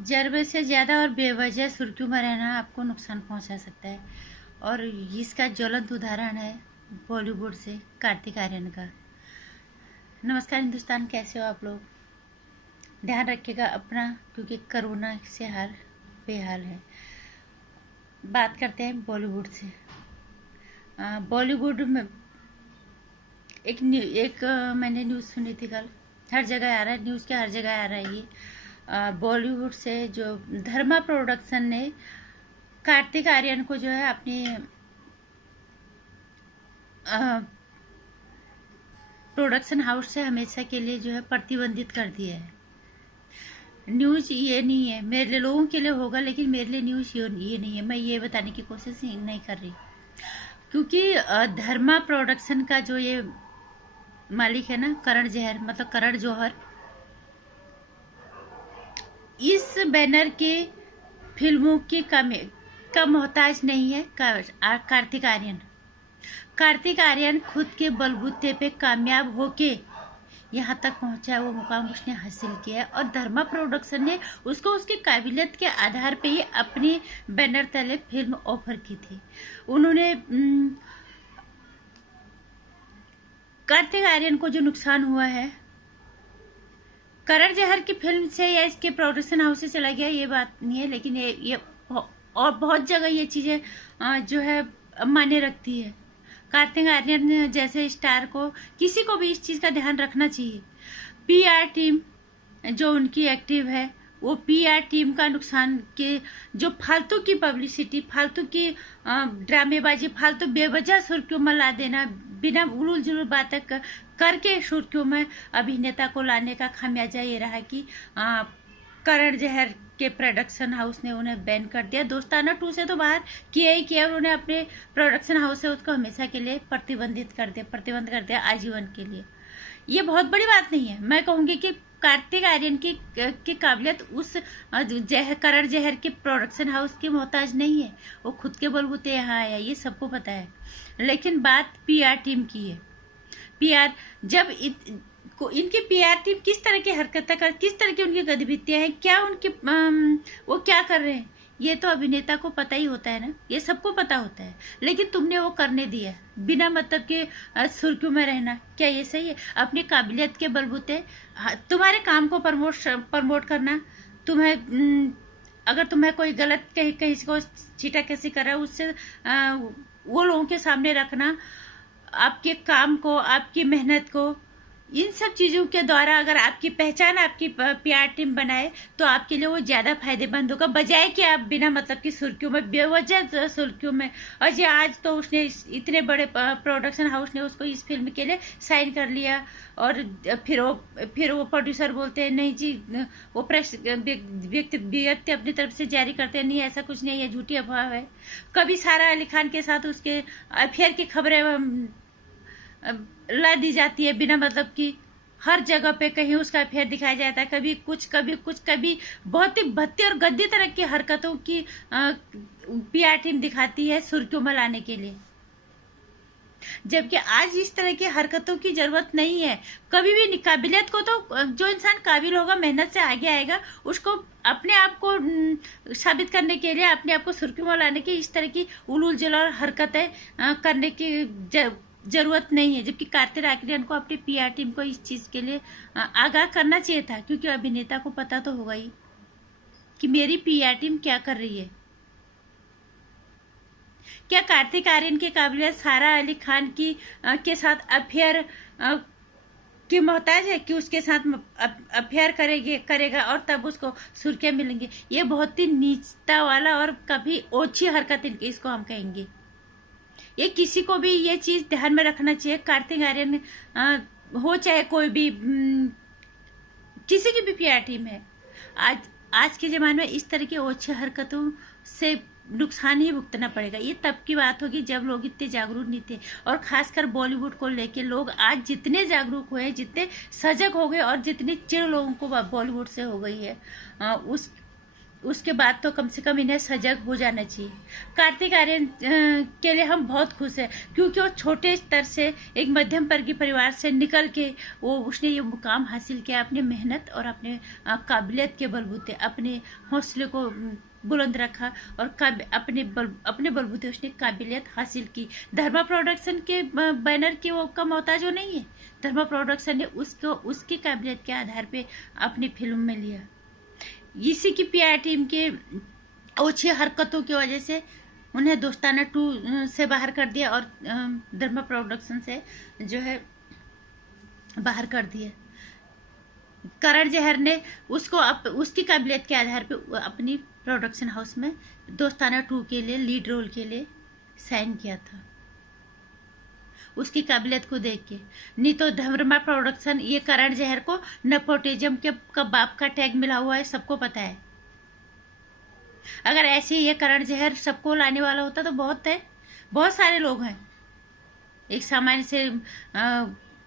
ज़रूरत से ज़्यादा और बेवजह सुर्खियों में रहना आपको नुकसान पहुंचा सकता है। और इसका ज्वलंत उदाहरण है बॉलीवुड से कार्तिक आर्यन का। नमस्कार हिंदुस्तान, कैसे हो आप लोग? ध्यान रखिएगा अपना, क्योंकि कोरोना से हाल बेहाल है। बात करते हैं बॉलीवुड से। बॉलीवुड में मैंने न्यूज़ सुनी थी कल। हर जगह आ रहा है, न्यूज़ के हर जगह आ रहा है ये। बॉलीवुड से जो धर्मा प्रोडक्शन ने कार्तिक आर्यन को जो है अपनी प्रोडक्शन हाउस से हमेशा के लिए जो है प्रतिबंधित कर दिया है। न्यूज़ ये नहीं है, मेरे लोगों के लिए होगा, लेकिन मेरे लिए न्यूज़ ये नहीं है। मैं ये बताने की कोशिश नहीं कर रही, क्योंकि धर्मा प्रोडक्शन का जो ये मालिक है ना, करण जहर, मतलब करण जौहर, इस बैनर के फिल्मों की का मोहताज नहीं है कार्तिक आर्यन। कार्तिक आर्यन खुद के बलबूते पे कामयाब होके यहाँ तक पहुँचा है, वो मुकाम उसने हासिल किया है। और धर्मा प्रोडक्शन ने उसको उसकी काबिलियत के आधार पे ही अपनी बैनर तले फिल्म ऑफर की थी। उन्होंने कार्तिक आर्यन को जो नुकसान हुआ है, करण जहर की फिल्म से या इसके प्रोडक्शन हाउस से चला गया, ये बात नहीं है, लेकिन ये और बहुत जगह ये चीज़ें जो है मायने रखती है। कार्तिक आर्यन जैसे स्टार को, किसी को भी इस चीज़ का ध्यान रखना चाहिए। पीआर टीम जो उनकी एक्टिव है, वो पीआर टीम का नुकसान के जो फालतू की पब्लिसिटी, फालतू की ड्रामेबाजी, फालतू बेवजह सुर्खियों में ला देना, बिना उलूल जुलूल बातें करके सुर्खियों में अभिनेता को लाने का खामियाजा ये रहा कि करण जहर के प्रोडक्शन हाउस ने उन्हें बैन कर दिया। दोस्ताना 2 से तो बाहर किया ही किया, उन्होंने अपने प्रोडक्शन हाउस से उसको हमेशा के लिए प्रतिबंध कर दिया आजीवन के लिए। ये बहुत बड़ी बात नहीं है। मैं कहूँगी कि कार्तिक आर्यन की काबिलियत उस करण जहर के प्रोडक्शन हाउस की मोहताज नहीं है। वो खुद के बलबूते यहाँ आया, ये सबको पता है। लेकिन बात पीआर टीम की है। पीआर जब इनकी पीआर टीम किस तरह की हरकतें कर, किस तरह की उनकी गतिविधियां हैं, क्या उनके वो क्या कर रहे हैं, ये तो अभिनेता को पता ही होता है ना, ये सबको पता होता है। लेकिन तुमने वो करने दिया बिना मतलब के सुर्खियों में रहना, क्या ये सही है? अपनी काबिलियत के बलबूते तुम्हारे काम को प्रमोट करना, तुम्हें अगर तुम्हें कोई गलत कहीं को छीटा कैसी कर रहा है, उससे वो लोगों के सामने रखना, आपके काम को, आपकी मेहनत को, इन सब चीज़ों के द्वारा अगर आपकी पहचान आपकी पीआर टीम बनाए तो आपके लिए वो ज़्यादा फायदेमंद होगा, बजाय कि आप बिना मतलब की सुर्खियों में, बेवजह सुर्खियों में। और ये आज तो उसने इतने बड़े प्रोडक्शन हाउस ने उसको इस फिल्म के लिए साइन कर लिया, और फिर वो प्रोड्यूसर बोलते हैं नहीं जी, वो प्रेस व्यक्ति अपनी तरफ से जारी करते हैं, नहीं ऐसा कुछ नहीं है, झूठी अफवाह है। कभी सारा अली खान के साथ उसके अफेयर की खबरें ला दी जाती है बिना मतलब की, हर जगह पे कहीं उसका अफेयर दिखाया जाता है, कभी कुछ कभी बहुत ही भद्दी और गद्दी तरह की हरकतों की पीआर टीम दिखाती है सुर्खियों में लाने के लिए। जबकि आज इस तरह की हरकतों की जरूरत नहीं है। कभी भी काबिलियत को तो जो इंसान काबिल होगा, मेहनत से आगे आएगा, उसको अपने आप को साबित करने के लिए, अपने आप को सुर्खियों में लाने की इस तरह की उलूल जुलूल हरकतें करने की जरूरत नहीं है। जबकि कार्तिक आर्यन को अपनी पीआर टीम को इस चीज के लिए आगाह करना चाहिए था, क्योंकि अभिनेता को पता तो होगा ही कि मेरी पीआर टीम क्या कर रही है। क्या कार्तिक आर्यन की काबिलियत सारा अली खान की के साथ अफेयर की मोहताज है कि उसके साथ अफेयर करेगा और तब उसको सुर्खियां मिलेंगी? ये बहुत ही नीचता वाला और कभी ओछी हरकत इसको हम कहेंगे। ये किसी को भी ये चीज ध्यान में रखना चाहिए। कार्तिक आर्यन हो चाहे कोई भी किसी की भी पीआर टीम है, आज के ज़माने में इस तरह की ओछी हरकतों से नुकसान ही भुगतना पड़ेगा। ये तब की बात होगी जब लोग इतने जागरूक नहीं थे, और खासकर बॉलीवुड को लेके लोग आज जितने जागरूक हुए, जितने सजग हो गए, और जितनी चिढ़ लोगों को बॉलीवुड से हो गई है, उसके बाद तो कम से कम इन्हें सजग हो जाना चाहिए। कार्तिक आर्यन के लिए हम बहुत खुश हैं, क्योंकि वो छोटे स्तर से एक मध्यम वर्गीय परिवार से निकल के उसने ये मुकाम हासिल किया अपनी मेहनत और अपने काबिलियत के बलबूते, अपने हौसले को बुलंद रखा और अपने बलबूते उसने काबिलियत हासिल की। धर्मा प्रोडक्शन के बैनर की वो का मोहताज वो नहीं है। धर्मा प्रोडक्शन ने उसको उसकी काबिलियत के आधार पे अपनी फिल्म में लिया। इसी की पीआर टीम के ओछी हरकतों की वजह से उन्हें दोस्ताना 2 से बाहर कर दिया और धर्मा प्रोडक्शन से जो है बाहर कर दिया। करण जहर ने उसको उसकी काबिलियत के आधार पे अपनी प्रोडक्शन हाउस में दोस्ताना 2 के लिए लीड रोल के लिए साइन किया था, उसकी काबिलियत को देख के। नहीं तो धर्मा प्रोडक्शन, ये करण जहर को नेपोटिज्म के बाप का टैग मिला हुआ है, सबको पता है। अगर ऐसे ये करण जहर सबको लाने वाला होता तो बहुत सारे लोग हैं। एक सामान्य से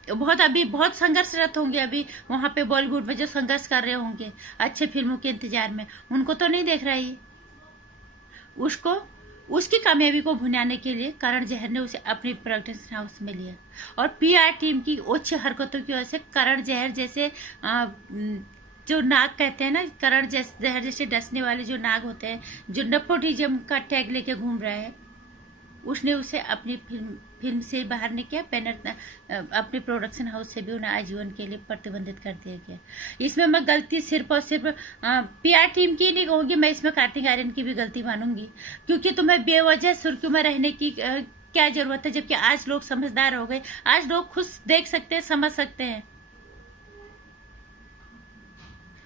अभी बहुत संघर्षरत होंगे, अभी वहां पे बॉलीवुड में जो संघर्ष कर रहे होंगे अच्छे फिल्मों के इंतजार में, उनको तो नहीं देख रहा है। उसकी कामयाबी को भुनाने के लिए करण जहर ने उसे अपनी प्रोडक्शन हाउस में लिया और पीआर टीम की ओछी हरकतों की वजह से करण जहर जैसे जो नाग कहते हैं ना, करण जहर जैसे डसने वाले जो नाग होते हैं, जो नेपोटिज्म का टैग लेके घूम रहा है, उसने उसे अपनी फिल्म से बाहर नहीं किया। बैनर अपने प्रोडक्शन हाउस से भी उन्हें आजीवन के लिए प्रतिबंधित कर दिया गया। इसमें मैं गलती सिर्फ और सिर्फ पीआर टीम की नहीं कहूँगी, मैं इसमें कार्तिक आर्यन की भी गलती मानूंगी, क्योंकि तुम्हें बेवजह सुर्खियों में रहने की क्या जरूरत है, जबकि आज लोग समझदार हो गए, आज लोग खुद देख सकते हैं, समझ सकते हैं।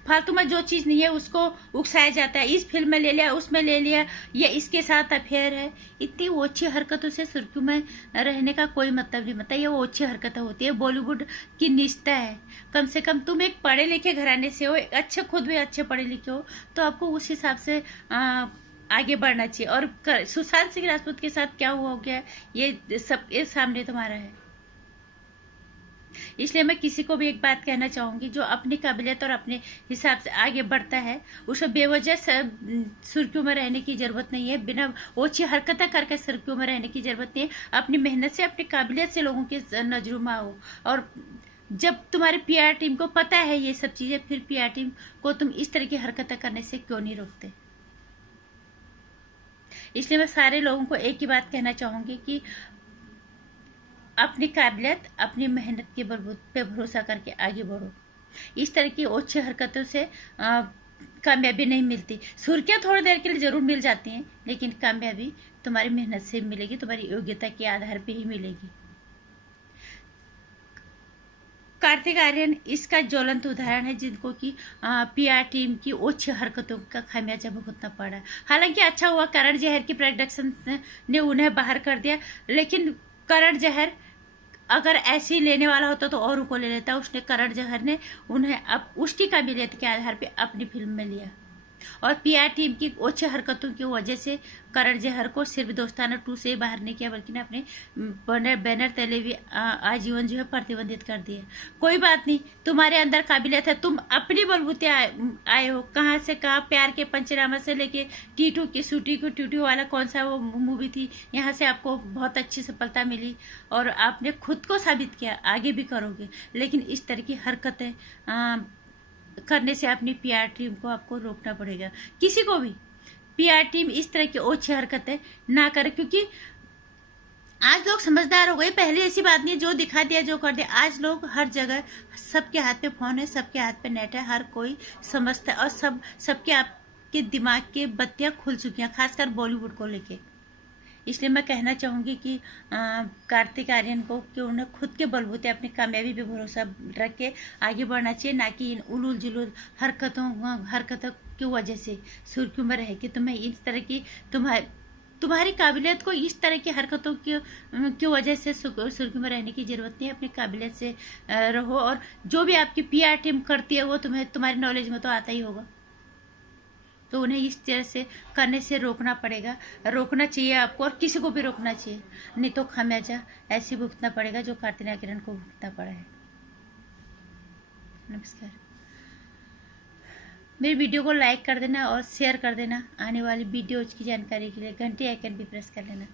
फालतू में जो चीज नहीं है उसको उकसाया जाता है, इस फिल्म में ले लिया, उसमें ले लिया, ये इसके साथ अफेयर है। इतनी ओछी हरकतों से सुर्खियों में रहने का कोई मतलब नहीं बनता। ये ओछी हरकतें होती है, बॉलीवुड की निष्ठा है। कम से कम तुम एक पढ़े लिखे घराने से हो, अच्छे, खुद भी अच्छे पढ़े लिखे हो, तो आपको उस हिसाब से आगे बढ़ना चाहिए। और सुशांत सिंह राजपूत के साथ क्या हुआ हो गया, ये सब ये सामने तुम्हारा है। इसलिए मैं किसी को भी एक बात कहना चाहूंगी, जो अपनी काबिलियत और अपने हिसाब से आगे बढ़ता है, उसे बेवजह सुर्खियों में रहने की जरूरत नहीं है, बिना ओछी हरकतें करके सुर्खियों में रहने की जरूरत नहीं है। अपनी मेहनत से, अपनी काबिलियत से लोगों की नजरों में आओ। और जब तुम्हारी पीआर टीम को पता है ये सब चीजें, फिर पीआर टीम को तुम इस तरह की हरकतें करने से क्यों नहीं रोकते। इसलिए मैं सारे लोगों को एक ही बात कहना चाहूंगी कि अपनी काबिलियत, अपनी मेहनत के बलबूते पे भरोसा करके आगे बढ़ो। इस तरह की ओछी हरकतों से कामयाबी नहीं मिलती। सुर्खियां थोड़ी देर के लिए जरूर मिल जाती हैं, लेकिन कामयाबी तुम्हारी मेहनत से मिलेगी, तुम्हारी योग्यता के आधार पे ही मिलेगी। कार्तिक आर्यन इसका ज्वलंत उदाहरण है, जिनको कि पीआर टीम की ओछी हरकतों का खामियाजा भुगतना पड़ा। हालांकि अच्छा हुआ करण जहर की प्रोडक्शन ने उन्हें बाहर कर दिया, लेकिन करण जहर अगर ऐसे ही लेने वाला होता तो और को ले लेता। उसने करण जहर ने उन्हें अब उसकी काबिलियत के आधार पे अपनी फिल्म में लिया और पीआर टीम की ओछी हरकतों की वजह से करण जहर को सिर्फ दोस्ताना 2 से बाहर नहीं किया, बल्कि ने अपने बैनर तले भी आजीवन जो है प्रतिबंधित कर दिया। कोई बात नहीं, तुम्हारे अंदर काबिलियत है, तुम अपनी बलबूते आए हो। कहाँ से कहाँ, प्यार के पंचनामा से लेके टीटू की सूटी को ट्यूटू वाला कौन सा वो मूवी थी, यहाँ से आपको बहुत अच्छी सफलता मिली और आपने खुद को साबित किया, आगे भी करोगे। लेकिन इस तरह की हरकतें करने से अपनी पीआर टीम को आपको रोकना पड़ेगा। किसी को भी पीआर टीम इस तरह की ओछी हरकतें ना करे, क्योंकि आज लोग समझदार हो गए। पहले ऐसी बात नहीं, जो दिखा दिया जो कर दिया। आज लोग हर जगह, सबके हाथ पे फोन है, सबके हाथ पे नेट है, हर कोई समझता है और सबके आपके दिमाग के बत्तियां खुल चुकी हैं, खासकर बॉलीवुड को लेके। इसलिए मैं कहना चाहूँगी कि कार्तिक आर्यन को कि उन्हें खुद के बलबूते अपनी कामयाबी पे भरोसा रख के आगे बढ़ना चाहिए, ना कि इन उलूल जुलूल हरकतों की वजह से सुर्खियों में रह के तुम्हें इस तरह की तुम्हारी काबिलियत को इस तरह की हरकतों की वजह से सुर्खियों में रहने की जरूरत नहीं है। अपनी काबिलियत से रहो और जो भी आपकी पीआर टीम करती है वो तुम्हारी नॉलेज में तो आता ही होगा, तो उन्हें इस तरह से करने से रोकना पड़ेगा, रोकना चाहिए आपको, और किसी को भी रोकना चाहिए, नहीं तो खामियाजा ऐसे भुगतना पड़ेगा जो कार्तिक आर्यन को भुगतना पड़ा है। नमस्कार। मेरी वीडियो को लाइक कर देना और शेयर कर देना। आने वाली वीडियोज़ की जानकारी के लिए घंटी आइकन भी प्रेस कर लेना।